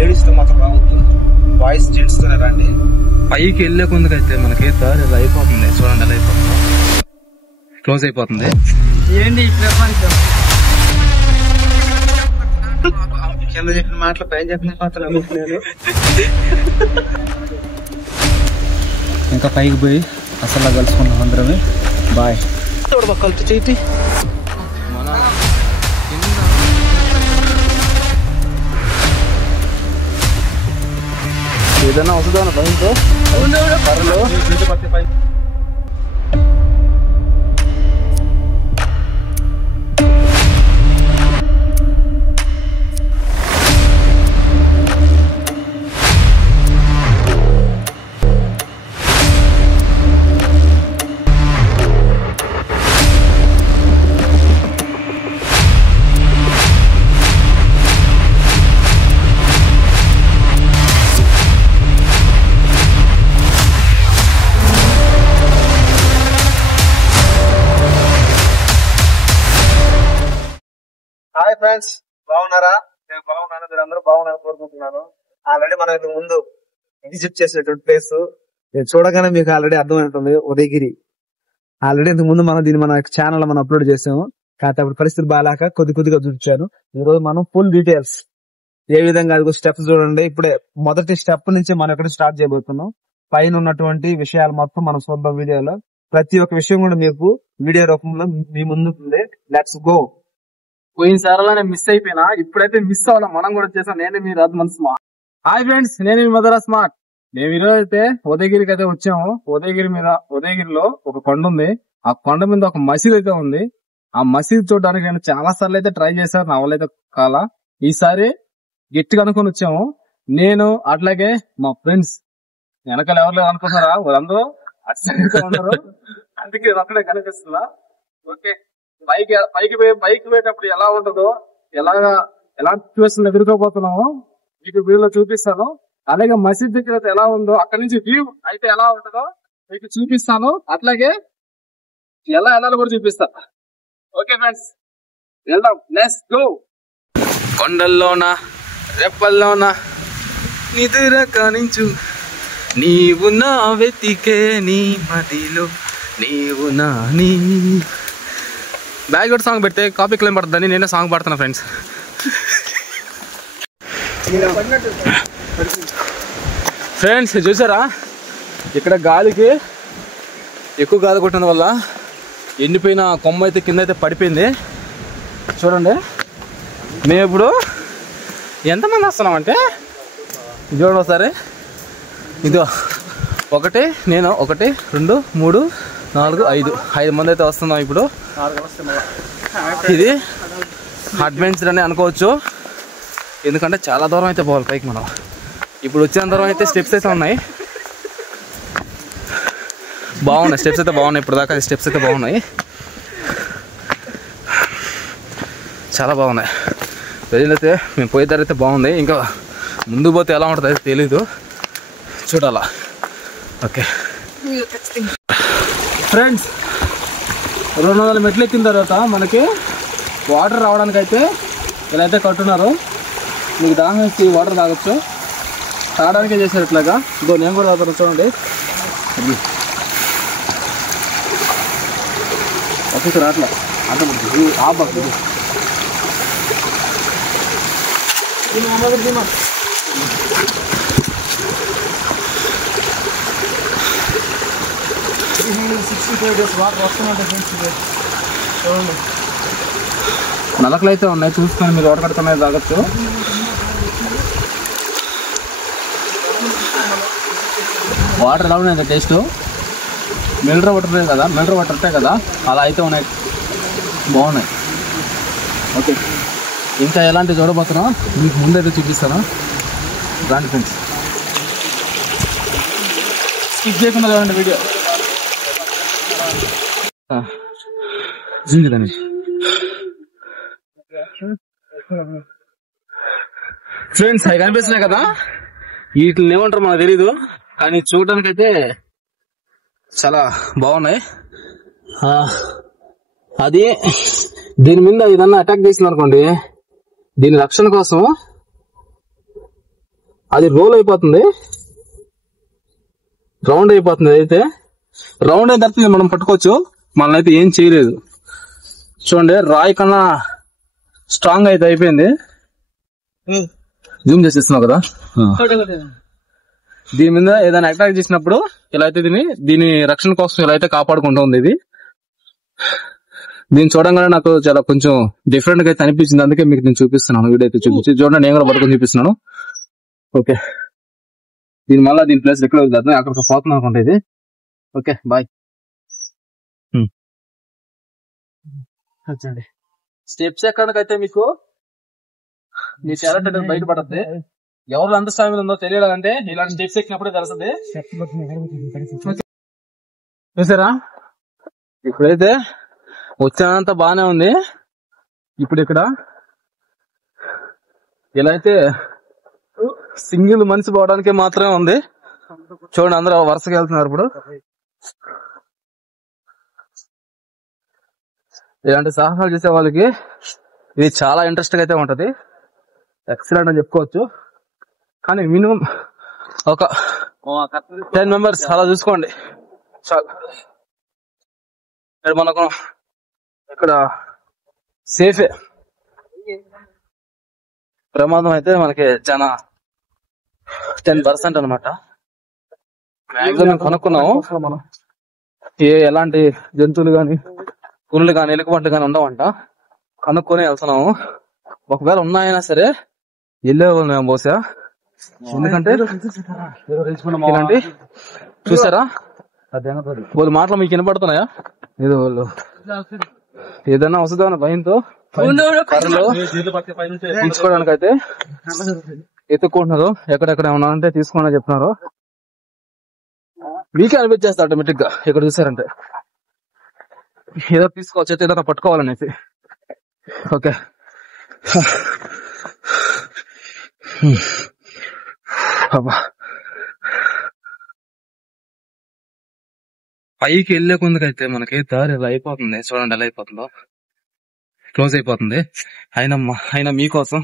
Ladies తో మాత్రం రావద్దు, బాయ్స్ జెంట్స్ తోనే రండి. పైకి వెళ్ళే కొందుకైతే మనకి దారి ఇలా అయిపోతుంది. చూడండి ఎలా అయిపోతుంది, క్లోజ్ అయిపోతుంది. ఏంటి ప్రపంచం? కింద చెప్పిన మాటలు పైన చెప్పిన మాటలు నేను ఇంకా పైకి పోయి అసలు కలుసుకున్నాం అందరమే. బాయ్. కలిసి చేతి ఏదైనా వస్తుందా పైన హాయ్ ఫ్రెండ్స్, బాగున్నారా? నేను బాగున్నాను, మీరు అందరూ బాగున్నారని కోరుకుంటున్నాను. ఆల్రెడీ మనం ఇంతకు ముందు విజిట్ చేసినటువంటి ప్లేస్ చూడగానే మీకు ఆల్రెడీ అర్థమైంటుంది, ఉదయగిరి. ఆల్రెడీ ఇంతకు ముందు మనం దీన్ని మన ఛానల్ మనం అప్లోడ్ చేసాము. కాకపోతే అప్పుడు పరిస్థితి బాగాలేక కొద్దిగా చూపించాను. ఈ రోజు మనం ఫుల్ డీటెయిల్స్ ఏ విధంగా అది స్టెప్స్ చూడండి. ఇప్పుడే మొదటి స్టెప్ నుంచి మనం ఇక్కడ స్టార్ట్ చేయబోతున్నాం. పైన ఉన్నటువంటి విషయాలు మొత్తం మనం చూద్దాం వీడియోలో. ప్రతి ఒక్క విషయం కూడా మీకు వీడియో రూపంలో మీ ముందుంటుంది. Let's go. పోయినసారిలో నేను మిస్ అయిపోయినా, ఇప్పుడైతే మిస్ అవ్వాలా. మనం కూడా చేసాం. నేనే మీ రాజమన్ స్మార్ట్. హాయ్ ఫ్రెండ్స్, నేను మీ మదరా స్మార్ట్. మేము ఈరోజు అయితే ఉదయగిరికి అయితే వచ్చాము. ఉదయగిరిలో ఒక కొండ ఉంది. ఆ కొండ మీద ఒక మసీద్ అయితే ఉంది. ఆ మసీద్ చూడడానికి నేను చాలా సార్లు అయితే ట్రై చేశాను, నా వల్ల అయితే కాల. ఈసారి గట్టిగా అనుకుని వచ్చాము. నేను అట్లాగే మా ఫ్రెండ్స్. వెనకాల ఎవరు లేదు అనుకుంటున్నారా? వాళ్ళందరూ అటు ఉన్నారు, అందుకే అక్కడే కనిపిస్తుందా? ఓకే, పైకి పోయేటప్పుడు ఎలా ఉంటుందో, ఎలాంటి సిచ్యువేషన్ ఎదుర్కోబోతున్నామో మీకు వీడియోలో చూపిస్తాను. అలాగే మసీద్ దగ్గర అయితే ఎలా ఉందో, అక్కడి నుంచి వ్యూ అయితే ఎలా ఉంటుందో మీకు చూపిస్తాను. అట్లాగే ఎలా వెళ్ళాలో కూడా చూపిస్తాను. ఓకే ఫ్రెండ్స్, వెళ్దాం. Let's go. కొండల్లోన రెప్పల్లోన నిదుర కానించు, నీవు నా వెతికే నీ మదిలో నీవు నా నీ. బ్యాక్గ్రౌండ్ సాంగ్ పెడితే కాపీ క్లెయిమ్ పడుతుందని నేనే సాంగ్ పాడుతున్నా ఫ్రెండ్స్. ఫ్రెండ్స్ చూసారా, ఇక్కడ గాలికి ఎక్కువ గాలి కొట్టిన వల్ల ఎండిపోయిన కొమ్మ అయితే కింద అయితే పడిపోయింది. చూడండి, మేము ఇప్పుడు ఎంతమంది వస్తున్నాం అంటే చూడండి ఒకసారి. ఇదో ఒకటి, నేను 1 2 3 4 5 మంది అయితే వస్తున్నాం ఇప్పుడు. ఇది అడ్వెంచర్ అని అనుకోవచ్చు, ఎందుకంటే చాలా దూరం అయితే పోవాలి పైకి మనం. ఇప్పుడు వచ్చిన దూరం అయితే స్టెప్స్ అయితే ఉన్నాయి, బాగున్నాయి. స్టెప్స్ అయితే బాగున్నాయి, ఇప్పుడు దాకా స్టెప్స్ అయితే బాగున్నాయి, చాలా బాగున్నాయి. ప్రజలైతే మేము పోయే దారి అయితే బాగుంది. ఇంకా ముందు పోతే ఎలా ఉంటుంది అయితే తెలీదు, చూడాలా. ఓకే ఫ్రెండ్స్, 200 మెట్లు ఎక్కిన తర్వాత మనకి వాటర్ రావడానికి అయితే ఇలా అయితే కట్టున్నారు. మీకు దాహం వేసి వాటర్ తాగొచ్చు, తాగడానికే చేశారు ఇట్లాగా. ఇదో నేను కూడా తాగుతాను, చూడండి. ఆఫీసర్ అట్లా అంటే ఆ బాగా నలకలు అయితే ఉన్నాయి, చూసుకొని మీరు వాటర్ కడుతున్నది తాగొచ్చు. వాటర్ ఎలా ఉన్నాయి టేస్ట్? మినరల్ వాటర్ కదా, మినరల్ వాటర్ కదా, అలా అయితే ఉన్నాయి, బాగున్నాయి. ఓకే, ఇంకా ఎలాంటి చూడబోతున్నా మీకు ముందైతే చూపిస్తాను. రాండి ఫ్రెండ్స్, స్కిప్ చేయకుండా చూడండి వీడియో. ఫ్రెండ్స్, అవి కనిపిస్తున్నాయి కదా, వీటిని ఏమంటారు మనకు తెలీదు, కానీ చూడడానికి అయితే చాలా బాగున్నాయి. అది దీని మీద ఏదన్నా అటాక్ చేసింది అనుకోండి, దీని రక్షణ కోసం అది రోల్ అయిపోతుంది, రౌండ్ అయిపోతుంది. అయితే రౌండ్ అయిన తర్వాత మనం పట్టుకోవచ్చు, మనల్ని అయితే ఏం చేయలేదు. చూడండి రాయి కన్నా స్ట్రాంగ్ అయితే అయిపోయింది. జూమ్ చేసేస్తున్నావు కదా, దీని మీద ఏదైనా అటాక్ చేసినప్పుడు ఇలా అయితే దీని రక్షణ కోసం ఇలా అయితే కాపాడుకుంటూ ఉంది ఇది. దీన్ని చూడంగానే నాకు చాలా కొంచెం డిఫరెంట్ గా అయితే అనిపించింది, అందుకే మీకు నేను చూపిస్తున్నాను. వీడియో అయితే చూపించి చూడండి, నేను కూడా పట్టుకొని చూపిస్తున్నాను. ఓకే, దీని మళ్ళీ దీని ప్లేస్ ఎక్కడ వద్దు, అక్కడికి పోతున్నాను అనుకుంటా ఇది. Okay bye. వచ్చండి స్టెప్స్ ఎక్కడికైతే మీకు మీ టాలెంట్ అనేది బయటపడుతుంది. ఎవరు అంత స్థాయిలో ఉందో తెలియాలంటే ఇలాంటి స్టెప్స్ ఎక్కినప్పుడే తెలుస్తుంది. చూసారా, ఇప్పుడైతే వచ్చానంత బానే ఉంది. ఇప్పుడు ఇక్కడ ఇలా అయితే సింగిల్ మనిషి పోవడానికి మాత్రమే ఉంది. చూడండి అందరూ వరుసగా వెళ్తున్నారు. ఇప్పుడు ఇలాంటి సాహసాలు చేసే వాళ్ళకి ఇది చాలా ఇంట్రెస్ట్ గా అయితే ఉంటది, ఎక్సలెంట్ అని చెప్పుకోవచ్చు. కానీ మినిమం ఒక 10 మెంబర్స్ అలా చూసుకోండి చాలు. మనకు ఇక్కడ సేఫే, ప్రమాదం అయితే మనకి చాలా 10% అనమాట. మ్యాక్సిమం కనుక్కున్నాము, ఎలాంటి జంతువులు గాని పురులు గాని ఎలుకబంట్లు గాని ఉండవంట. కనుక్కొని వెళ్తున్నాము. ఒకవేళ ఉన్నాయైనా సరే వెళ్ళేవాళ్ళు మేము బహుశా, ఎందుకంటే ఇలాంటి చూసారా వాళ్ళు మాటలు మీకు వినపడుతున్నాయా? ఏదో వాళ్ళు ఏదైనా వస్తుందా భయంతో కర్రలు తీసుకోవడానికి అయితే ఎత్తుకుంటున్నారు. ఎక్కడెక్కడ ఏమన్నా అంటే తీసుకోమని చెప్తున్నారు. మీకే అనిపించేస్తా ఆటోమేటిక్ గా ఇక్కడ చూసారంటే ఏదో తీసుకోవచ్చు, అయితే ఏదైనా పట్టుకోవాలనేసి. ఓకే పైకి వెళ్లే కొందుకైతే మనకి దారి ఎలా అయిపోతుంది, చూడండి ఎలా అయిపోతుందో, క్లోజ్ అయిపోతుంది. అయినా మీకోసం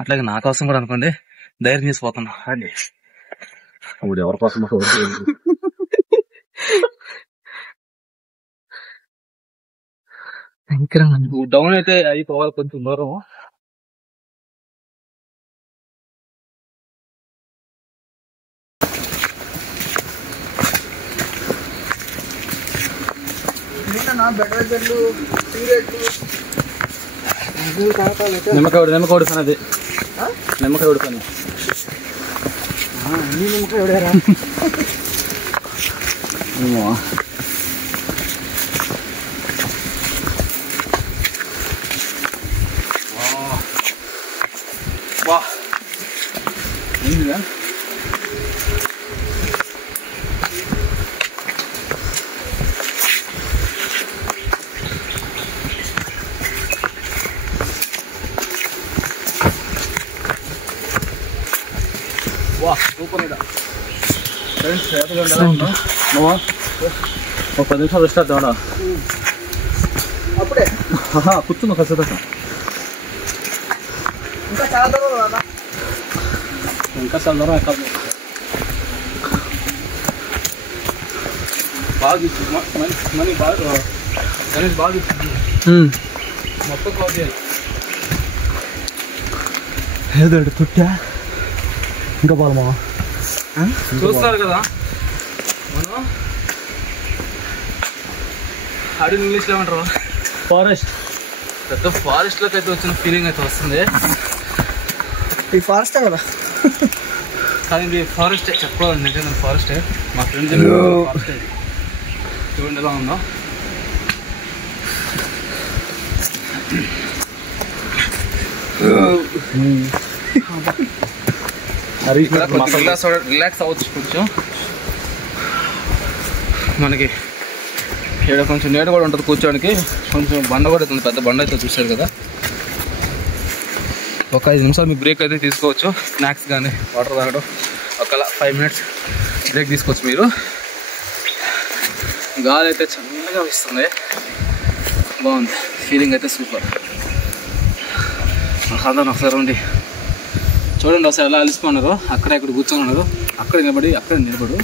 అట్లాగే నా కోసం కూడా అనుకోండి ధైర్యం చేసిపోతున్నా. అండి ఇప్పుడు ఎవరి కోసం డౌన్ అయితే అయిపోవాలి కొంచెం దూరం. నిమ్మకాయ పని, నిమ్మకాయ పని ఏంటిదా? వా సూపర్ ఇదా ఫ్రెండ్స్. నువ్వు ఒక 10 నిమిషాలు రెస్ట్ అవుతాడా? అప్పుడే కూర్చున్నా ఖచ్చితంగా. ఇంకా చాలా దూరం ఎక్కడ బాగా మనీ బాగా గణేష్ బాగా మొత్తం క్లోజ్ చేయాలి. ఏదో తుట్టా ఇంకా బాలమా చూస్తారు కదా మనం అడిగి ఇంగ్లీష్ లో ఏమంటారు, ఫారెస్ట్. పెద్ద ఫారెస్ట్ లోకి అయితే వచ్చిన ఫీలింగ్ అయితే వస్తుంది. ఈ ఫారెస్ట్ కదా, కానీ ఇది ఫారెస్ట్ చెప్పాలండి, నిజంగా ఫారెస్ట్. మా ఫ్రెండ్స్ ఫారెస్ట్ చూడండి ఎలా ఉందో. రిలాక్స్ అవ్వచ్చు కొంచెం. మనకి ఇక్కడ కొంచెం నీడ కూడా ఉంటుంది కూర్చోడానికి. కొంచెం బండ కూడా అవుతుంది, పెద్ద బండ అయితే చూసారు కదా. ఒక 5 నిమిషాలు మీకు బ్రేక్ అయితే తీసుకోవచ్చు. స్నాక్స్ కానీ వాటర్ తాగడం ఒక 5 మినిట్స్ బ్రేక్ తీసుకోవచ్చు మీరు. గాలి అయితే చల్లగా వస్తుంది, బాగుంది ఫీలింగ్ అయితే సూపర్. సాధారణ ఒకసారి ఉండి చూడండి ఒకసారి ఎలా అలిసిపోయినారు. అక్కడ ఇక్కడ కూర్చొని ఉన్నారు, అక్కడ నిలబడు.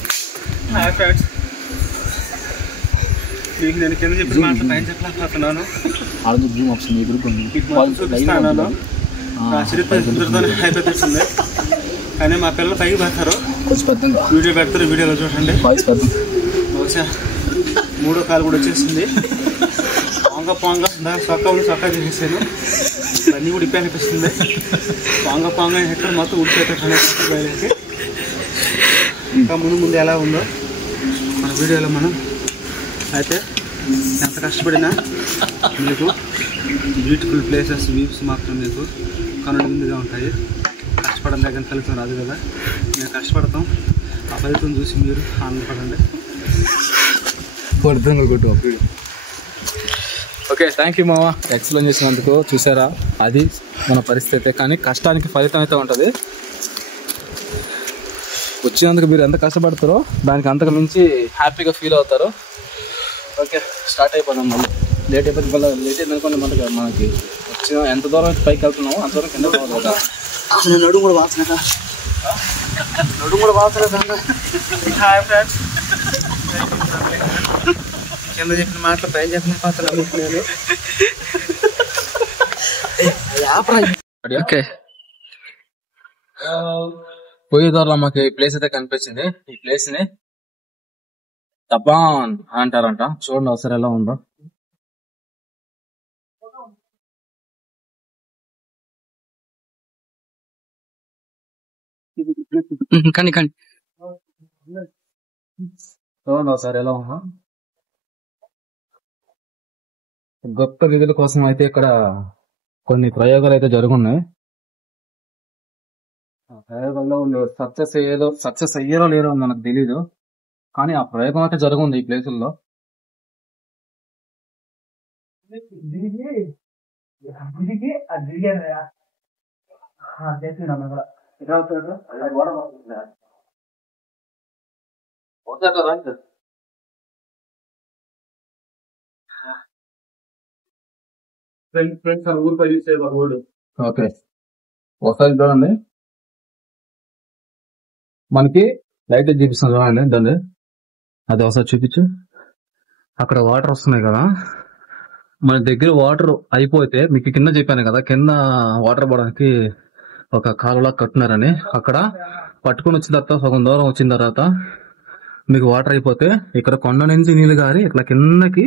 నేను కింద చెప్పిన మాట పైన చెప్పలేకపోతున్నాను. అయిపోతుంది. కానీ మా పిల్లలు పైకి పెడతారు, వీడియో పెడతారు. వీడియోలో చూడండి. బహుశా 3వ కాలు కూడా వచ్చేసింది. పొంగ సొక్క చేసేసాను. అన్నీ కూడా ఇప్పి అనిపిస్తుంది. పొంగ ఎక్కడ మొత్తం ఉడిపోయేటట్టు బయలుకి. ఇంకా ముందు ఎలా ఉందో మన వీడియోలో మనం అయితే ఎంత కష్టపడినా మీకు బ్యూటిఫుల్ ప్లేసెస్ వ్యూస్ మాత్రం మీకు కనువిందుగా ఉంటాయి. కష్టపడడం దగ్గర ఫలితం రాదు కదా. మేము కష్టపడతాం, ఆ ఫలితం చూసి మీరు ఆనందపడండి. ఓకే, థ్యాంక్ యూ మామ ఎక్స్ప్లెయిన్ చేసినందుకు. చూసారా, అది మన పరిస్థితి. కానీ కష్టానికి ఫలితం అయితే ఉంటుంది. వచ్చినందుకు మీరు ఎంత కష్టపడతారో దానికి అంతకు మించి హ్యాపీగా ఫీల్ అవుతారు. ఓకే, స్టార్ట్ అయిపోదాం. మళ్ళీ లేట్ అయిందనుకోండి, మనకి వచ్చిన ఎంత దూరం అయితే పైకి వెళ్తున్నామో అంత దూరం కింద కదా. నడుము కూడా వాసన. హాయ్ ఫ్రెండ్స్, కింద చెప్పిన మాటలు పైన చెప్పిన పాత్రలు అనుకుంటున్నాను. ఓకే, పోయే దూరంలో మాకు ఈ ప్లేస్ అయితే కనిపించింది. ఈ ప్లేస్ ని తపాన్ అంటారంట. చూడండి ఒకసారి ఎలా ఉందో. చూడండి ఒకసారి ఎలా ఉందో. గొప్ప విధుల కోసం అయితే ఇక్కడ కొన్ని ప్రయోగాలు అయితే జరుగున్నాయి. ఆ ప్రయోగాల్లో సక్సెస్ అయ్యారో లేరో మనకు తెలీదు, కానీ ఆ ప్రయోగం అయితే జరుగుంది ఈ ప్లేసుల్లో. ఓకే, ఒకసారి చూడండి. మనకి లైట్ చూపిస్తాను చూడండి. దాన్ని అది ఒకసారి చూపించు. అక్కడ వాటర్ వస్తున్నాయి కదా, మన దగ్గర వాటర్ అయిపోతే మీకు కింద చెప్పాను కదా, కింద వాటర్ పోవడానికి ఒక కాలువలా కట్టున్నారని. అక్కడ పట్టుకుని వచ్చిన తర్వాత సగం దూరం వచ్చిన తర్వాత మీకు వాటర్ అయిపోతే ఇక్కడ కొండ నుంచి నీళ్లు గారి ఇట్లా కిందకి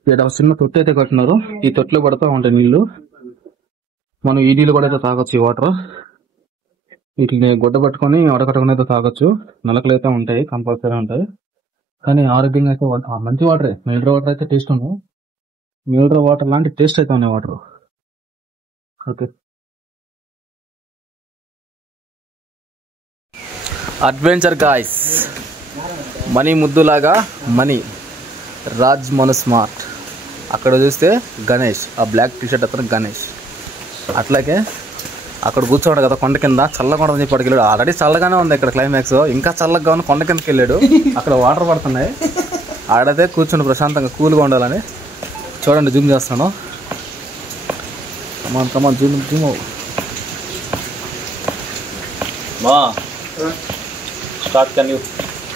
ఇక్కడ చిన్న తొట్టి అయితే కట్టినారు. ఈ తొట్టిలో పడతా ఉంటాయి నీళ్లు. మనం ఈ నీళ్ళు కూడా అయితే తాగొచ్చు. ఈ వాటర్ వీటిని గుడ్డ పట్టుకొని వడకట్టుకుని అయితే తాగొచ్చు. నలకలు అయితే ఉంటాయి, కంపల్సరీ ఉంటాయి. కానీ ఆరోగ్యంగా అయితే మంచి వాటరే. మినరల్ వాటర్ అయితే టేస్ట్ ఉంది. మినరల్ వాటర్ లాంటి టేస్ట్ అయితే ఉన్నాయి వాటర్. Okay, adventure guys. మనీ ముద్దులాగా మనీ రాజ్ మను స్మార్ట్. అక్కడ చూస్తే గణేష్, ఆ బ్లాక్ టీషర్ట్ అతను గణేష్. అట్లాగే అక్కడ కూర్చోడు కదా కొండ కింద, చల్లగా ఉండదని చెప్పి వెళ్ళాడు. ఆల్రెడీ చల్లగానే ఉంది ఇక్కడ క్లైమాక్స్, ఇంకా చల్లగా ఉన్న కొండ కిందకి వెళ్ళాడు. అక్కడ వాటర్ పడుతున్నాయి. ఆడైతే కూర్చుని ప్రశాంతంగా కూల్గా ఉండాలని. చూడండి, జూమ్ చేస్తాను. జూమ్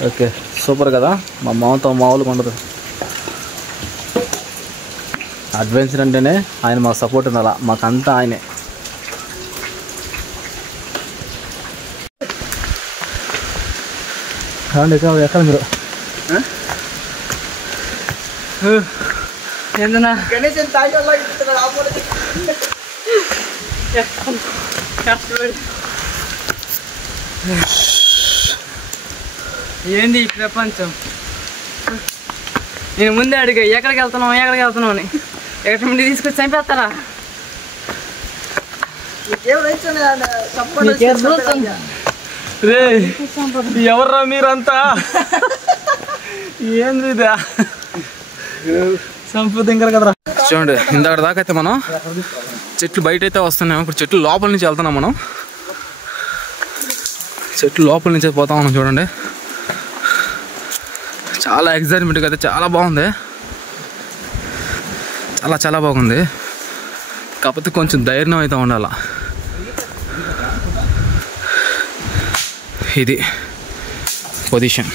ఓకే, సూపర్ కదా. మా మామతో మామూలుగా ఉండదు. అడ్వెంచర్ అంటేనే ఆయన మాకు సపోర్ట్ ఉండాలా, మాకంతా ఆయనే. ఎక్కడ మీరు ఏంది ఈ ప్రపంచం? నేను ముందే అడిగా ఎక్కడికి వెళ్తున్నావు అని. ఎక్కడి నుండి తీసుకొచ్చి చంపేస్తారా? ఎవర్రా మీరంతా? ఏంది సంపద కదా. చూడండి, ఇందాక దాకా అయితే మనం చెట్లు బయట అయితే వస్తున్నాం. ఇప్పుడు చెట్లు లోపల నుంచి వెళ్తున్నాం. మనం చెట్లు లోపల నుంచి పోతా ఉన్నాం. చూడండి, చాలా ఎగ్జైట్మెంట్గా అయితే చాలా బాగుంది. చాలా బాగుంది. కాకపోతే కొంచెం ధైర్యం అయితే ఉండాలి. ఇది పొజిషన్.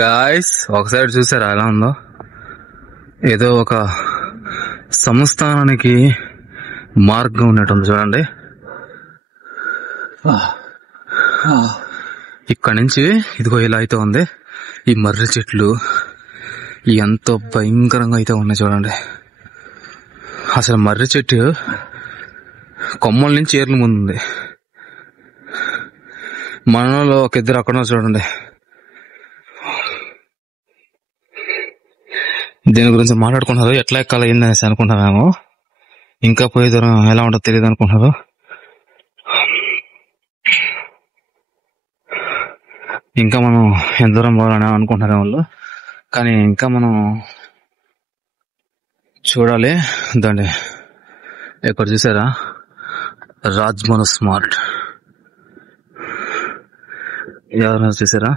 గాయ్స్ ఒకసారి చూసారా ఎలా ఉందో? ఏదో ఒక సంస్థానానికి మార్గం ఉన్నట్టుంది చూడండి. ఇక్కడ నుంచి ఇదిగో ఇలా అయితే ఉంది. ఈ మర్రి చెట్లు ఎంతో భయంకరంగా అయితే ఉన్నాయి చూడండి. అసలు మర్రి చెట్టు కొమ్మల నుంచి ఏర్లు ముందుంది. మనలో ఒక ఇద్దరు అక్కడ చూడండి. దీని గురించి మాట్లాడుకుంటున్నారు. ఎట్లా ఎక్కాలి ఏందనేసి అనుకుంటున్నాము. ఇంకా పోయే దూరం ఎలా ఉంటుందో తెలియదు అనుకుంటున్నారు. ఇంకా మనం ఎంత దూరం పోవాలని అనుకుంటున్నారు వాళ్ళు. కానీ ఇంకా మనం చూడాలి. దాన్ని ఇక్కడ చూసారా, రాజ్మను స్మార్ట్ ఎవరైనా చూసారా?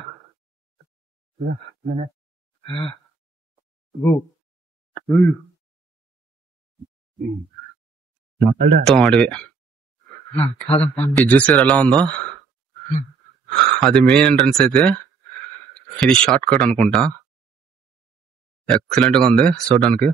మొత్తం అడవి. ఇది చూసారు ఎలా ఉందో? అది మెయిన్ ఎంట్రన్స్ అయితే ఇది షార్ట్ కట్ అనుకుంటా. ఎక్సలెంట్ గా ఉంది చూడడానికి.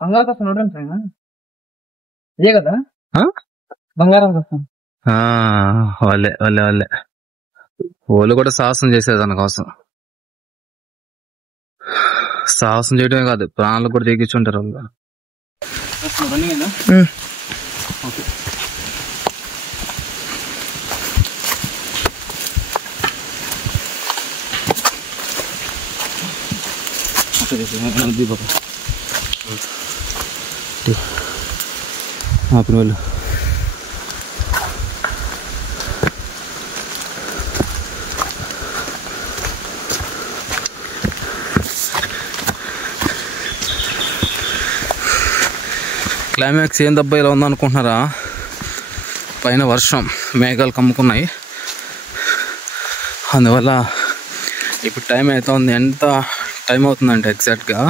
బంగారం కోసం ఇదే కదా బంగారం కోసం. వాళ్ళే వాళ్ళే వాళ్ళే వాళ్ళు కూడా సాహసం చేసేది దాని కోసం. సాహసం చేయడమే కాదు, ప్రాణాలు కూడా తెగించుంటారు వాళ్ళు. వాళ్ళు క్లైమాక్స్ ఏం దెబ్బ ఇలా ఉందనుకుంటున్నారా? పైన వర్షం మేఘాలు కమ్ముకున్నాయి. అందువల్ల ఇప్పుడు టైం అవుతుంది. ఎంత టైం అవుతుందంటే ఎగ్జాక్ట్గా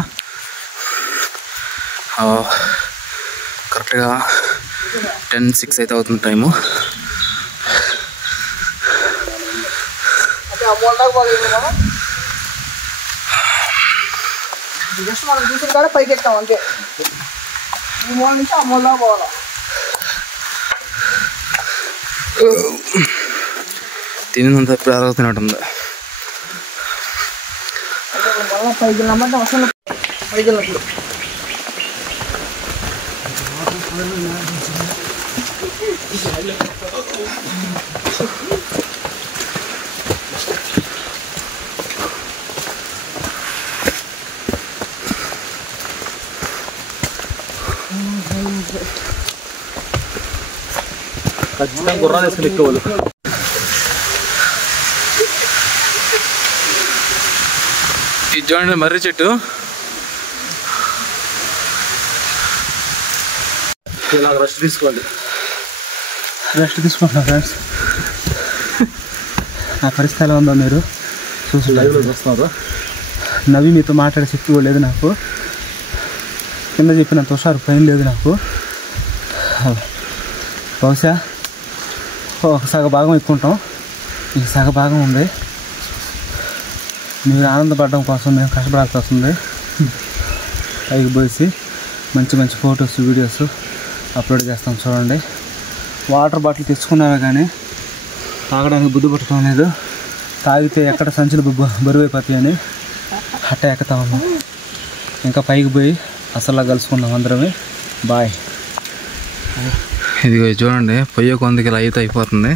కరెక్ట్గా 10:06 అయితే అవుతుంది టైము. మనం చూసిన కాడ పైకి ఎక్కాం అంతే. ఈ మూల నుంచి ఆ మూల పోవాలా. తినంత ప్రారంభమవుతుంది. మళ్ళీ పైకి వెళ్ళమంటే అసలు పైకి వెళ్ళట్లు. ఖచ్చితంగా గుర్రాలు వేసుకుని ఎక్కువ ఇది చూడండి మర్రి చెట్టు. నాకు రెస్ట్ తీసుకోండి. రెస్ట్ తీసుకుంటున్నా ఫ్రెండ్స్. నా పరిస్థితి ఎలా ఉందో మీరు చూసి లైవ్లో చూస్తున్నారు. నవ్వి మీతో మాట్లాడే శక్తి కూడా లేదు నాకు. కింద చెప్పినంత హుషారు పైన లేదు నాకు. బహుశా ఒక సగ భాగం ఎక్కుంటాం, ఈ సగ భాగం ఉంది. మీరు ఆనందపడడం కోసం మేము కష్టపడాల్సి వస్తుంది. పైకి పోసి మంచి మంచి ఫొటోస్ వీడియోస్ అప్లోడ్ చేస్తాం చూడండి. వాటర్ బాటిల్ తెచ్చుకున్నామే కానీ తాగడానికి బుద్ధి పట్టడం లేదు. తాగితే ఎక్కడ సంచులు బరువు అయిపోతాయని అట్ట ఎక్కుతా ఉన్నాం. ఇంకా పైకి పోయి అసలు కలుసుకున్నాం అందరమే. బాయ్. ఇది చూడండి పొయ్యి కొందికి లైట్ అయిపోతుంది,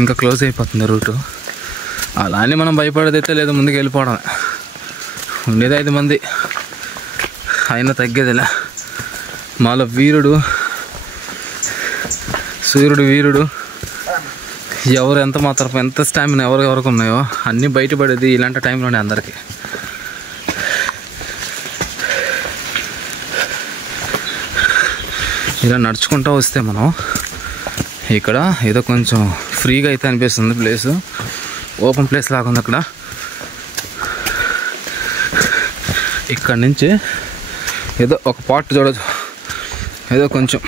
ఇంకా క్లోజ్ అయిపోతుంది రూటు. అలా అని మనం భయపడేదైతే లేదు, ముందుకు వెళ్ళిపోవడమే. ఉండేది 5 మంది అయినా తగ్గేదిలే. మాలో వీరుడు సూర్యుడు వీరుడు ఎవరు ఎంత మాత్రం ఎంత స్టామినా ఎవరికి ఉన్నాయో అన్నీ బయటపడేది ఇలాంటి టైంలోనే అందరికీ. ఇలా నడుచుకుంటూ వస్తే మనం ఇక్కడ ఏదో కొంచెం ఫ్రీగా అయితే అనిపిస్తుంది. ప్లేసు ఓపెన్ ప్లేస్ లాగా ఉంది. అక్కడ ఇక్కడ నుంచి ఏదో ఒక పార్ట్ చూడవచ్చు, ఏదో కొంచెం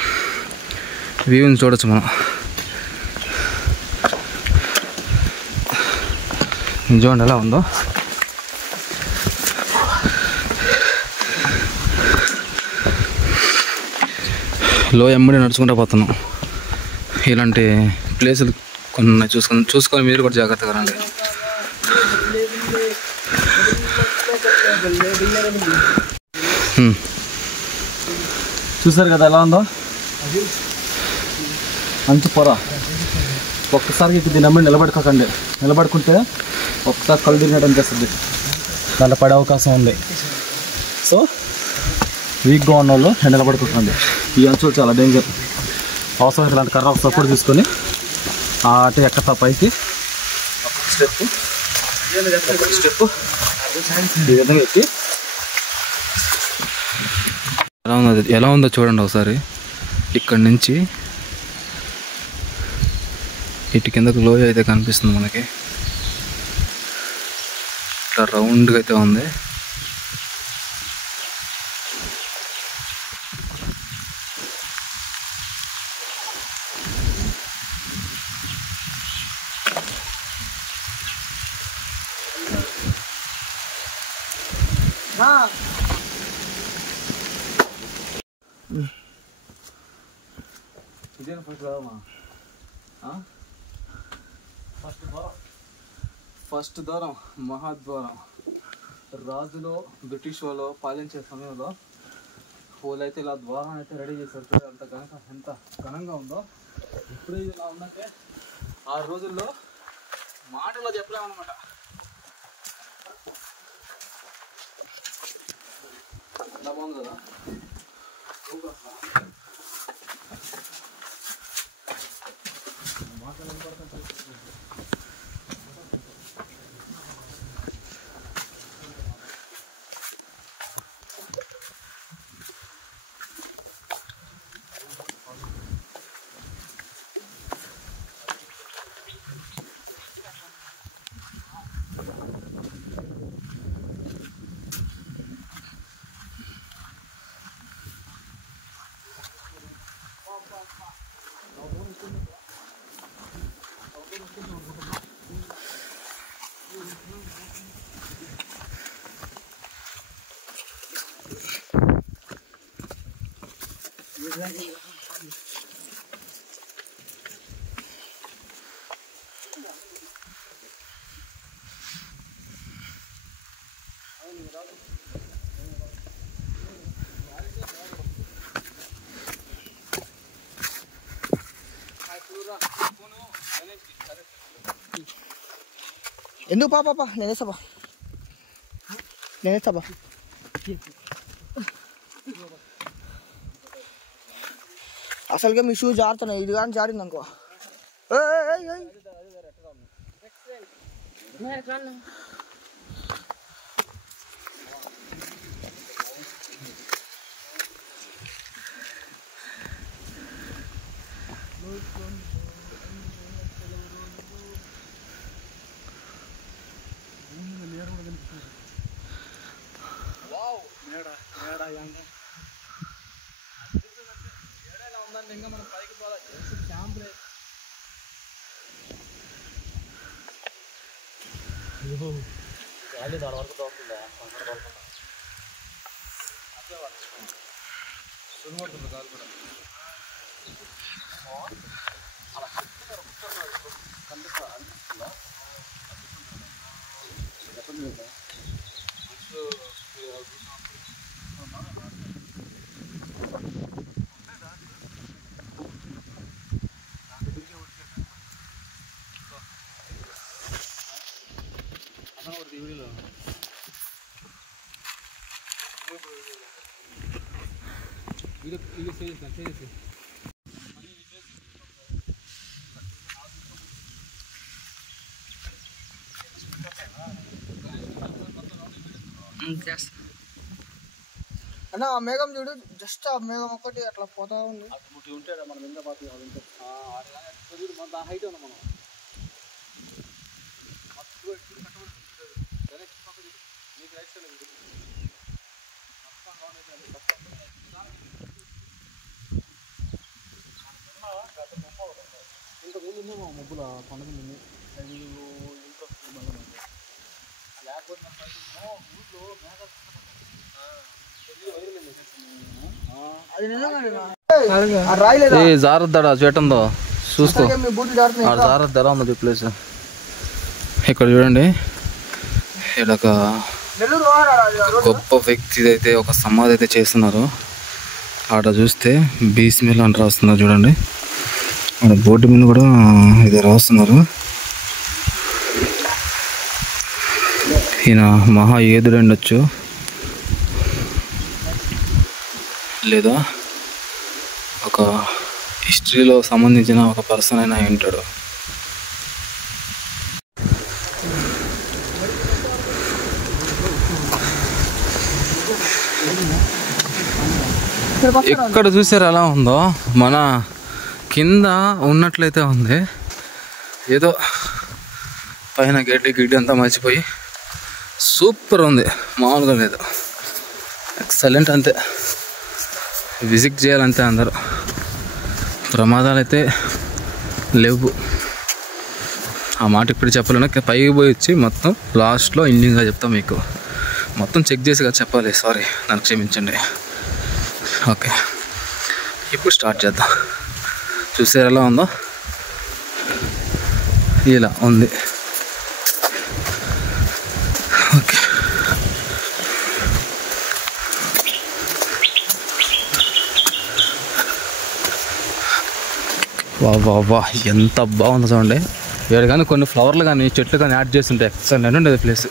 వ్యూని చూడవచ్చు మనం. చూడండి ఎలా ఉందో. లో ఎమ్మడి నడుచుకుంటూ పోతున్నాం. ఇలాంటి ప్లేసులు కొన్ని ఉన్నాయి, చూసుకొని మీరు కూడా జాగ్రత్తగా రండి. చూసారు కదా ఎలా ఉందో, మంచి పొర. ఒక్కసారికి ఇది నమ్మి నిలబడుకోకండి, నిలబడుకుంటే ఒక్కసారి కళ్ళు తిరిగినట్టు అనిపిస్తుంది, దాంట్లో పడే అవకాశం ఉంది. సో వీక్గా ఉన్న వాళ్ళు నిలబడుకుంటుంది. ఈ అంచులు చాలా డేంజర్. అవసరం ఇలాంటి కర్ర సపోర్ట్ తీసుకొని అటు ఎక్కతా పైకి స్టెప్ ఈ విధంగా ఎక్కి ఎలా ఉందో చూడండి ఒకసారి. ఇక్కడి నుంచి ఇటు కిందకు లోయ అయితే కనిపిస్తుంది మనకి. ఇట్లా రౌండ్గా అయితే ఉంది. ఇదే ఫస్ట్ ద్వారం మహాద్వారం. రాజులో బ్రిటిష్ వాళ్ళు పాలించే సమయంలో వాళ్ళైతే ఇలా ద్వారం అయితే రెడీ చేశారు. అంత ఎంత ఘనంగా ఉందో. ఇప్పుడు ఇది ఇలా ఉందంటే ఆ రోజుల్లో మాటలో చెప్పలేమన్నమాట. ఎలా బాగుంది కదా. ఎందుకు పాపా నేనేస్తాపా అసలుగా మీ షూ జారుతున్నాయి. ఇది కానీ జారింది అనుకో. అన్న ఆ మేఘం చూడు, జస్ట్ ఆ మేఘం ఒకటి అట్లా పోతా ఉంది. ఉంటాడు మనం ఎంత పాత హైట్ ఉన్నా మనం ఇంతకుముందు ఉన్నామా మబ్బుల పండుగ ముందు లేకపోతే ఊళ్ళో జారద్దాడా చూడందో చూసుకో జారద్దా ఎలా ఉంది ప్లేస్. ఇక్కడ చూడండి, ఇక్కడ ఒక గొప్ప వ్యక్తి అయితే ఒక సమాధి అయితే చేస్తున్నారు. ఆడ చూస్తే బీస్మిల్ అని రాస్తున్నారు చూడండి. ఆడ బోర్డు మీద కూడా ఇది రాస్తున్నారు. ఈయన మహా ఏదుడు ఉండొచ్చు, లేదా ఒక హిస్టరీలో సంబంధించిన ఒక పర్సన్ అయినా ఉంటాడు. ఎక్కడ చూసారు ఎలా ఉందో, మన కింద ఉన్నట్లయితే ఉంది. ఏదో పైన గిడ్డి అంతా మర్చిపోయి సూపర్ ఉంది, మామూలుగా లేదు, ఎక్సలెంట్. అంతే, విజిట్ చేయాలంతే అందరూ. ప్రమాదాలు అయితే లేవు, ఆ మాట ఇప్పుడు చెప్పలేను. పైకి పోయి వచ్చి మొత్తం లాస్ట్లో ఎండింగ్గా చెప్తాం మీకు. మొత్తం చెక్ చేసి కదా చెప్పాలి, సారీ, నన్ను క్షమించండి. ఓకే, ఇప్పుడు స్టార్ట్ చేద్దాం. చూసారు ఎలా ఉందో, ఇలా ఉంది. ఓకే, వా వా వా ఎంత బాగుందో చూడండి. ఇక్కడ కానీ కొన్ని ఫ్లవర్లు కానీ చెట్లు కానీ యాడ్ చేస్తుంటే ఎక్సలెంట్ ఉండేది ప్లేస్.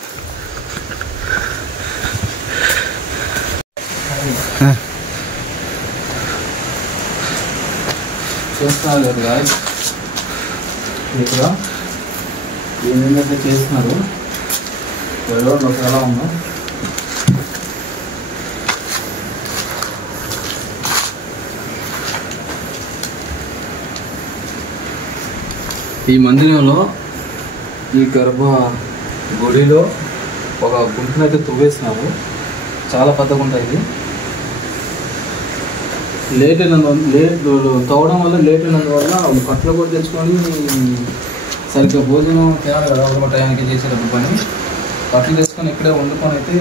చేస్తున్నారు కదా ఇక్కడ ఏంటంటే చేస్తున్నారు. ఎలా ఉందో ఈ మందిరంలో, ఈ గర్భ గుడిలో ఒక గుంటనైతే తువ్వేస్తున్నారు. చాలా పెద్ద గుంట ఇది. లేట్ తవ్వడం వల్ల లేట్ అయినందువల్ల కట్లు కూడా తెచ్చుకొని సరిగ్గా భోజనం తినాలి కదా, ఒక టయానికి చేసేటప్పుడు పని. కట్లు తెచ్చుకొని ఇక్కడే వండుకొని అయితే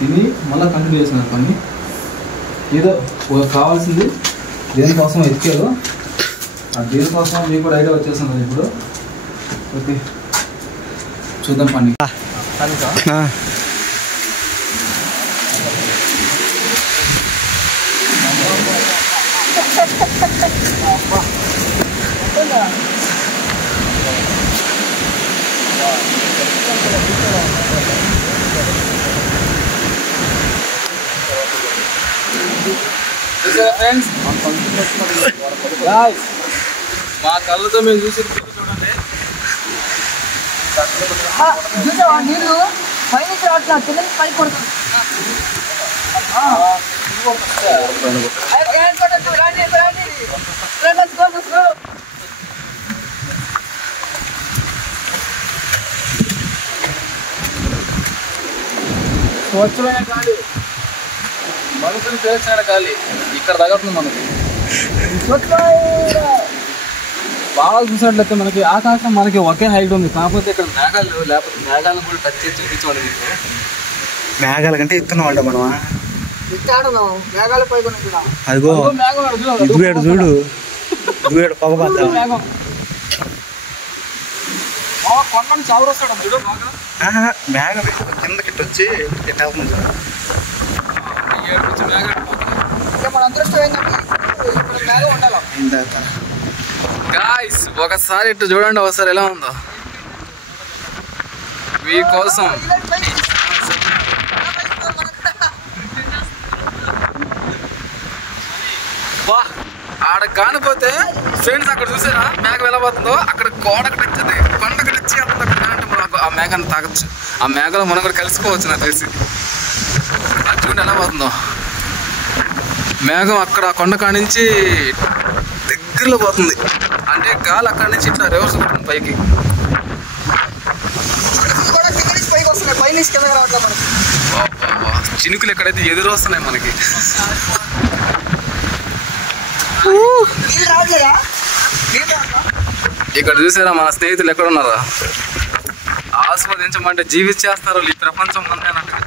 తిని మళ్ళీ కంటిన్యూ చేసినారు పని. ఏదో కావాల్సింది దేనికోసం ఎత్తికారు, దీనికోసం మీకు కూడా ఐడియా వచ్చేస్తుంది ఇప్పుడు. ఓకే, చూద్దాం పని. ఫ్రెండ్స్, మా కళ్ళతో మేము చూసి చూడండి. నీళ్ళు పైనుంచి రావట్లా, కింద పైకి కొడుతుంది. స్వచ్ఛమైన గాలి, మనుషులు పీల్చిన గాలి ఇక్కడ తగ్గుతుంది మనకి. బాగా చూసినట్లయితే మనకి ఆకాశం మనకి ఒకే హైట్ ఉంది, కాకపోతే ఇక్కడ మేఘాలు లేవు. లేకపోతే మేఘాలను కూడా టచ్ చేసి చూపించండి మీకు. మేఘాల కంటే ఎత్తున్నాం అంట మనం. మేఘాలు పైకి అదిగో దువ్వేడు చూడు, దువ్వేడు పొగబాత. కొండను చౌరస్తాడు చూడు బాగా. మేఘం కిందకి వచ్చి మన అదృష్టం ఏంటంటే మేఘం ఉండాలి. గాయ్స్, ఒకసారి ఇటు చూడండి, ఒకసారి ఎలా ఉందో మీకోసం. ఆడ కానిపోతే ఫ్రెండ్స్, అక్కడ చూసారా మేఘం ఎలా పోతుందో, అక్కడ గోడకు నచ్చింది, కొండకు నచ్చి అంటే మనకు ఆ మేఘాన్ని తాగొచ్చు. ఆ మేఘలో మనం కూడా కలిసిపోవచ్చు నాకు తెలిసి. చూడండి ఎలా పోతుందో. మేఘం అక్కడ కొండ కాడి నుంచి దగ్గరలో పోతుంది, అంటే గాలి అక్కడి నుంచి ఇట్లా రివర్స్ ఉంటుంది పైకి. చినుకులు ఎక్కడైతే ఎదురు వస్తున్నాయి మనకి. ఇక్కడ చూసారా మన స్నేహితులు ఎక్కడ ఉన్నారా? ఆస్వాదించమంటే జీవించేస్తారు ఈ ప్రపంచం అంతేనట్టు.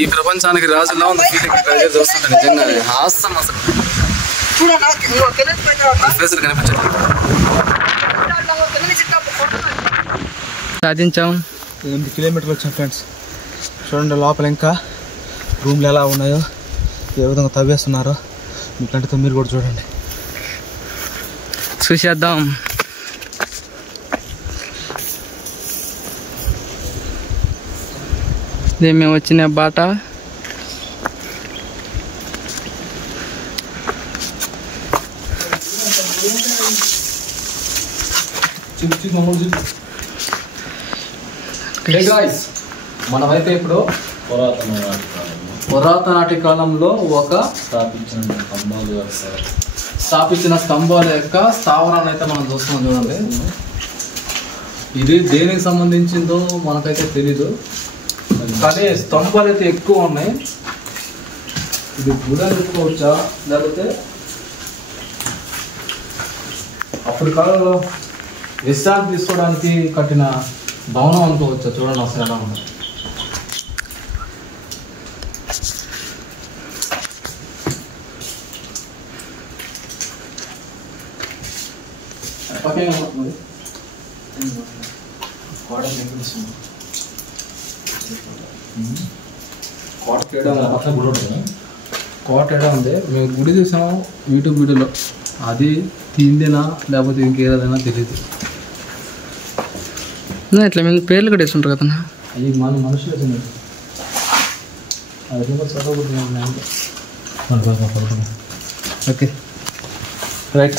ఈ ప్రపంచానికి రాజులా ఉంది ఫీలింగ్ ఇక్కడ చూస్తుంటే. నిజంగా హాస్తం అసలు ఫేసులు కనిపించట్లేదు. సాధించాం. 8 కిలోమీటర్లు వచ్చాం ఫ్రెండ్స్. చూడండి లోపల ఇంకా రూమ్లు ఎలా ఉన్నాయో, ఏ విధంగా తవ్వేస్తున్నారో మీ కంటితో మీరు కూడా చూడండి. చూసేద్దాం. ఇదే మేము వచ్చిన బాట. మనమైతే ఇప్పుడు పురాతన నాటి కాలంలో ఒక స్థాపించిన స్తంభాల యొక్క స్థావరాన్ని అయితే మనం చూస్తున్నాం. చూడండి, ఇది దేనికి సంబంధించిందో మనకైతే తెలీదు, కానీ స్తంభాలు అయితే ఎక్కువ ఉన్నాయి. ఇది గుడి చెప్పుకోవచ్చా, లేకపోతే అప్పటి కాలంలో విశ్రాంతి తీసుకోవడానికి కట్టిన భవనం అనుకోవచ్చా? చూడండి అసలు ఎలా ఉంది. కోట ఏడా ఉంది. మేము గుడి చూసాము యూట్యూబ్ వీడియోలో, అది తిండినా లేకపోతే ఇంకేదైనా తెలియదు. ఇట్లా మేము పేర్లు కూడా వేస్తుంటారు కదా. అవి మన మనుషులు ఓకే రైట్.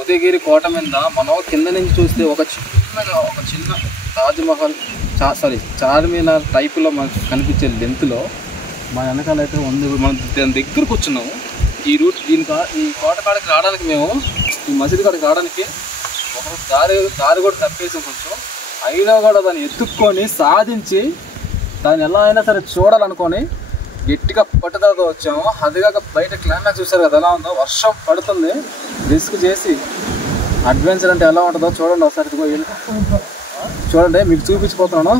ఉదయగిరి కోట మీద మనం కింద నుంచి చూస్తే ఒక చిన్న తాజ్మహల్ చార్మినార్ టైపులో మనకు కనిపించే లెంత్లో మా వెనకాల అయితే ఉంది. మనం దాని దగ్గరకు వచ్చున్నాము. ఈ రూట్ ఈ కోట కాడికి రావడానికి, మేము ఈ మసీదు కాడికి రావడానికి ఒక దారి కూడా తప్పేసాం కొంచెం. అయినా కూడా దాన్ని ఎత్తుక్కొని సాధించి దాన్ని ఎలా అయినా సరే చూడాలనుకొని గట్టిగా పట్టుదలతో వచ్చాము. అదిగాక బయట క్లైమాక్స్ చూసారు కదా ఎలా ఉందో. వర్షం పడుతుంది, రిస్క్ చేసి అడ్వెంచర్ అంటే ఎలా ఉంటుందో చూడండి ఒకసారి. చూడండి, మీకు చూపించిపోతున్నాను.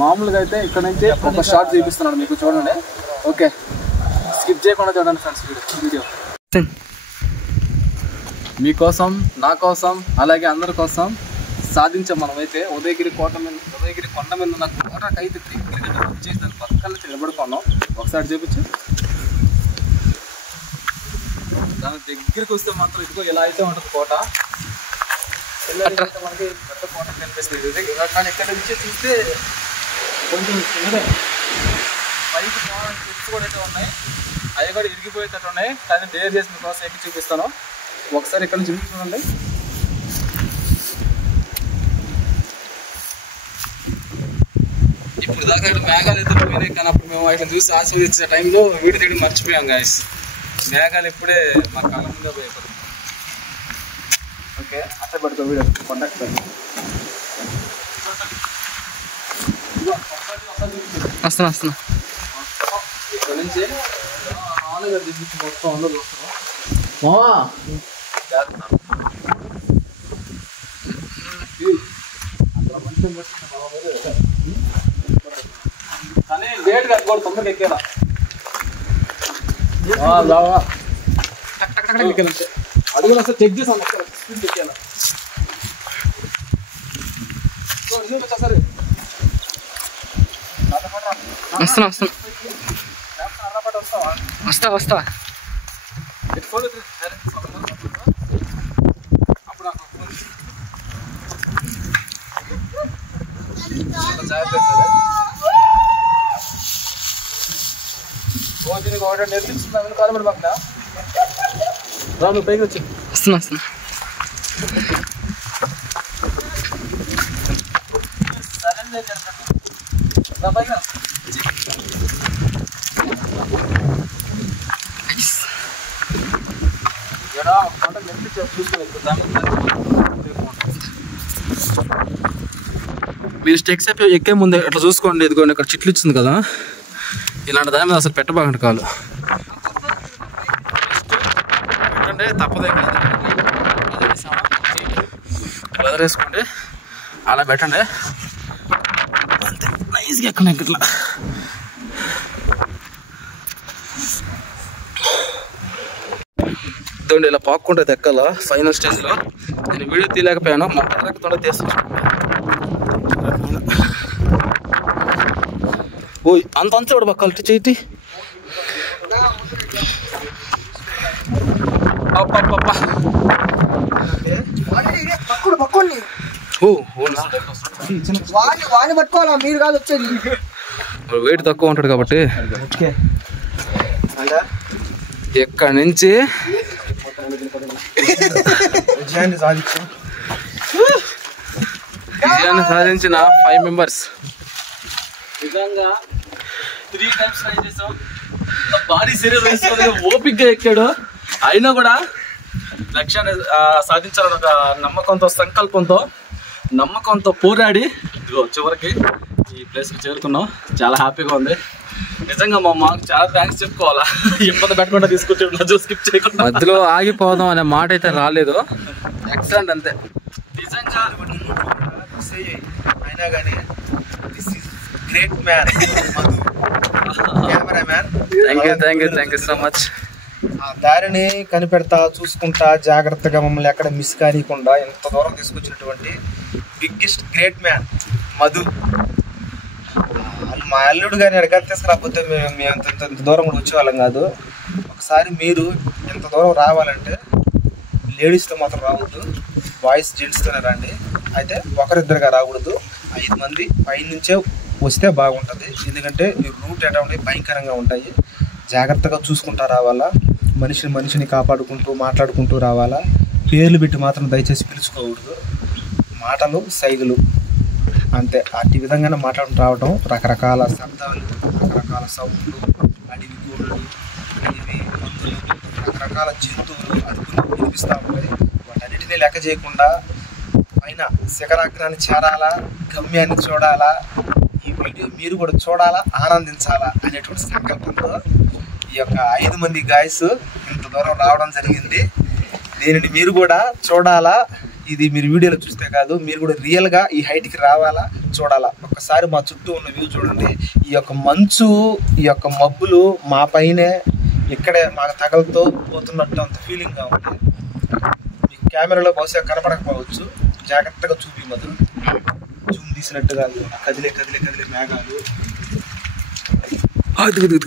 మామూలుగా అయితే ఇక్కడ నుంచి ఒక షార్ట్ చూపిస్తున్నాను మీకు, చూడండి. ఓకే, స్కిప్ చేయకుండా చూడండి ఫ్రెండ్స్ వీడియో. మీకోసం, నా కోసం, అలాగే అందరి కోసం సాధించాం మనమైతే. ఉదయగిరి కొండ మీద ఉన్న కోటకైతే దగ్గరగా వచ్చేసి దాని పక్కన నుంచి నిలబడుకున్నాం. ఒకసారి చూపించు. దాని దగ్గరికి వస్తే మాత్రం ఇదిగో ఇలా అయితే ఉంటుంది కోట. మనకి పెద్ద కోట కనిపిస్తుంది, కానీ ఇక్కడ నుంచి చూస్తే కొంచెం చిన్నదే. పైకి స్టెప్స్ కూడా అయితే ఉన్నాయి, అవి కూడా ఇరిగిపోయేటట్టు ఉన్నాయి. కానీ డేర్ చేసి మీకోసం ఎక్కి చూపిస్తాను. ఒకసారి ఇక్కడ నుంచి చూడండి. ఇప్పుడు దాకా మేఘాలు అయితే పోయినాయి, కానీ అప్పుడు మేము వాటిని చూసి ఆస్వాదించిన టైంలో వీడియో తీయడం మర్చిపోయాం గాయస్. మేఘాలు ఇప్పుడే మా కళ్ళ ముందే పోయిపోతుంది. ఓకే, అట్లా పడుకో వీడియో కాంటాక్ట్ వస్తున్నా. ఇక్కడ నుంచి మొత్తం అందరూ చూస్తున్నాం. కానీ లేట్ గా కూడా తొందరగా ఎక్కేలా అడుగులు వస్తే చెక్ చేసాను స్పీడ్ ఎక్కేలా. సరే వస్తా. అప్పుడు జాగ్రత్త దీనికి ఒకటి నేర్పిస్తున్నాను. కాలబడి పక్కన రాను పైకి వచ్చి వస్తున్నా. మీరు స్టెక్స్ ఎక్కే ముందే అట్లా చూసుకోండి. ఇదిగోండి ఇక్కడ చిట్లు ఇచ్చింది కదా, ఇలాంటి దాని మీద అసలు పెట్టబాగండి కాలు. పెట్టండి తప్పదే కదా, వదిలేసుకోండి అలా పెట్టండి అంతే. నైస్గా ఎక్కడ ఇట్లా ఇదండి, ఇలా పాక్కుంటే ఎక్కాల ఫైనల్ స్టేజ్లో. నేను వీడియో తీయలేకపోయాను, మా పక్కతో తీస్తాను. ఓ అంత కూడా పక్కాలి చేయి. పక్కోండి వాడిని పట్టుకోవాలా, మీరు కాదు వచ్చేది. వెయిట్ తక్కువ ఉంటాడు కాబట్టి ఇక్కడ నుంచి విజయాన్ని సాధించిన 5 మెంబర్స్. నిజంగా 3 times ట్రై చేసాం, భారీ శరీరం వేసుకొని ఓపిక్గా ఎక్కాడు. అయినా కూడా లక్ష్యాన్ని సాధించాలని ఒక నమ్మకంతో పోరాడి చివరికి ఈ ప్లేస్కి చేరుకున్నాం. చాలా హ్యాపీగా ఉంది నిజంగా. మాకు చాలా థ్యాంక్స్ చెప్పుకోవాలా, ఇబ్బంది పెట్టకుండా తీసుకొచ్చి స్కిప్ చేయకుండా మధ్యలో ఆగిపోదాం అనే మాట అయితే రాలేదు. ఎక్సలెంట్ అంతే నిజంగా. అయినా కానీ great man cameraman. Thank you so much. ఆ దారిని కనిపెడతా చూసుకుంటా జాగ్రత్తగా మమ్మల్ని ఎక్కడ మిస్ కానికుండా ఎంత దూరం తీసుకొచ్చినటువంటి బిగ్గెస్ట్ గ్రేట్ మ్యాన్ మధు. మా అల్లుడు గారిని ఎడగలు తీసుకురాకపోతే మేము ఇంత దూరం కూడా వచ్చేవాళ్ళం కాదు. ఒకసారి మీరు ఎంత దూరం రావాలంటే లేడీస్తో మాత్రం రావద్దు, బాయ్స్ జెంట్స్తోనే రండి. అయితే ఒకరిద్దరుగా రాకూడదు, 5 మంది పైనుంచే వస్తే బాగుంటుంది. ఎందుకంటే ఈ రూట్ ఎటువంటి భయంకరంగా ఉంటాయి. జాగ్రత్తగా చూసుకుంటా రావాలా, మనిషిని కాపాడుకుంటూ మాట్లాడుకుంటూ రావాలా. పేర్లు పెట్టి మాత్రం దయచేసి పిలుచుకోకూడదు. మాటలు సైగులు అంతే. అట్టి విధంగానే మాట్లాడుతూ రావటం. రకరకాల శబ్దాలు, రకరకాల సౌండ్లు, అడవి గోళ్ళు, అడవి పందులు, రకరకాల జంతువులు అడుగులు వినిపిస్తూ ఉంటాయి. వాటన్నిటినీ లెక్క చేయకుండా పైన శిఖరాగ్రాన్ని చేరాలా, గమ్యాన్ని చూడాలా, ఈ వీడియో మీరు కూడా చూడాలా, ఆనందించాలా అనేటువంటి సంకల్పంతో ఈ యొక్క 5 మంది గాయస్ ఇంత దూరం రావడం జరిగింది. దీనిని మీరు కూడా చూడాలా. ఇది మీరు వీడియోలో చూస్తే కాదు, మీరు కూడా రియల్గా ఈ హైట్కి రావాలా, చూడాలా. ఒక్కసారి మా చుట్టూ ఉన్న వ్యూ చూడండి. ఈ యొక్క మంచు, ఈ యొక్క మబ్బులు మా పైనే ఇక్కడే మాకు తగలతో పోతున్నట్టు అంత ఫీలింగ్గా ఉంది. మీకు కెమెరాలో బహుశా కనపడకపోవచ్చు, జాగ్రత్తగా చూపి మొదలు జూమ్ తీసినట్టుగా కదిలే మేఘాలు. పాత వెళ్ళిపోయి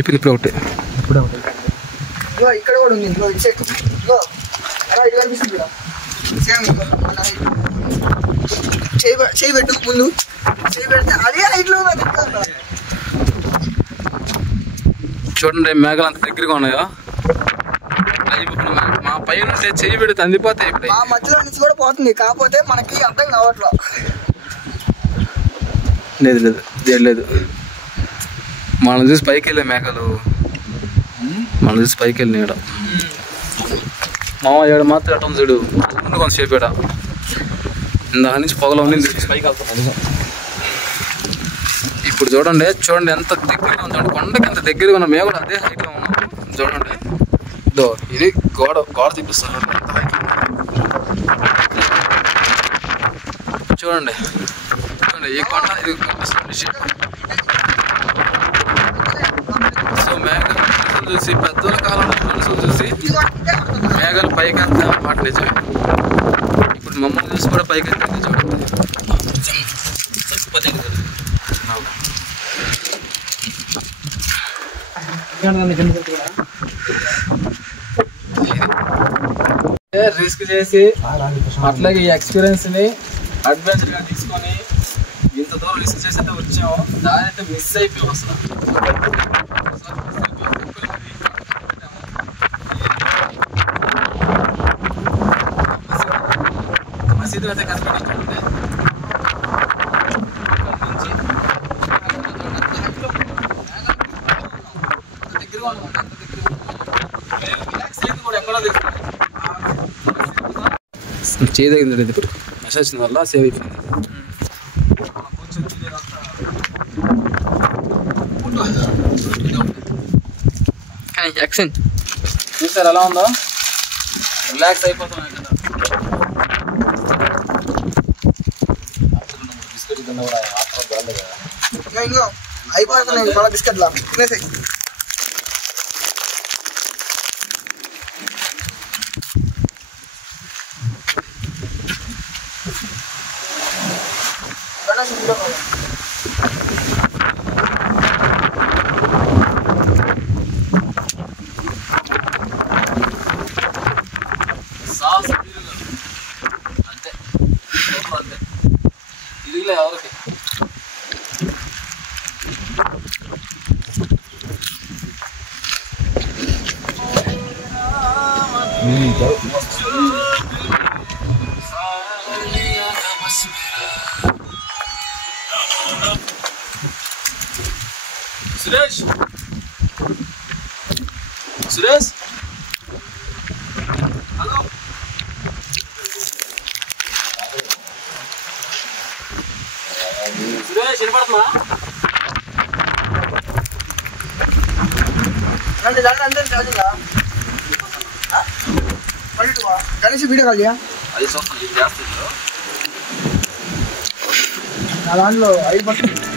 ఇప్పుడు ఒకటి ఇక్కడ కూడా ఉంది. చేయి పెట్టు ముందు, చేయి పెడితే అదే హైట్లో చూడండి. మేఘాలు అంత దగ్గరగా ఉన్నాయో, మా పైన చేయి పెడితే అందిపోతాయి. ఇప్పుడు మా మధ్యలో నుంచి కూడా పోతుంది, కాకపోతే మనకి అర్థం కావట్లా. లేదు మనం చూసి పైకి వెళ్ళే మేఘాలు, మనం చూసి పైకి వెళ్ళినాడు. మామ ఏడు మాత్రం ఎట్టం చూడు, ముందు కొంతసేపు ఏడా ఇందాక నుంచి పొగలో ఉంది పైకి వెళ్తున్నాడు. ఇప్పుడు చూడండి ఎంత దగ్గరగా ఉంది, కొండకి ఎంత దగ్గరగా ఉన్నాం. మేము కూడా అదే హైట్లో ఉన్నాం. చూడండి ఇదో ఇది గోడ చూపిస్తున్నాడు ఎంత హైట్లో. చూడండి ఈ కొండ ఇది కనిపిస్తుంది. సో మేఘాలు చూసి పెద్దల కాలంలో మనుషులు చూసి మేఘాలు పైకి వెళ్తాయి అన్నమాట. నిజమే. ఇప్పుడు మమ్మల్ని చూసి కూడా పైకి వెళ్తుంది. చూడండి రిస్క్ చేసి అట్లాగే ఈ ఎక్స్పీరియన్స్ ని అడ్వెంచర్ గా తీసుకొని ఇంత దూరం రిస్క్ చేసి అయితే వచ్చాము. దాని అయితే మిస్ అయిపోయాం అసలు. మసీదు అయితే కనిపించండి. చేయదగింది ఇప్పుడు మెసేజ్ వచ్చిన వల్ల సేవ్ అయిపోయింది. యాక్షన్ చూసారు ఎలా ఉందో, రిలాక్స్ అయిపోతున్నాయి కదా. బిస్కెట్ తిన్నా కూడా ఆత్రం బాగుంది కదా. ఇంకో అయిపోతున్నాయి మన బిస్కెట్లా తినేసాయి. అంతే అంతే తిరిగిలే ఎవరికి. సురేష్ సురేష్ హలో సురేష్ వినపడుతున్నా? గణేష్ వీడియో కాల్ చేయ అది చూస్తాను. నా దాంట్లో 5%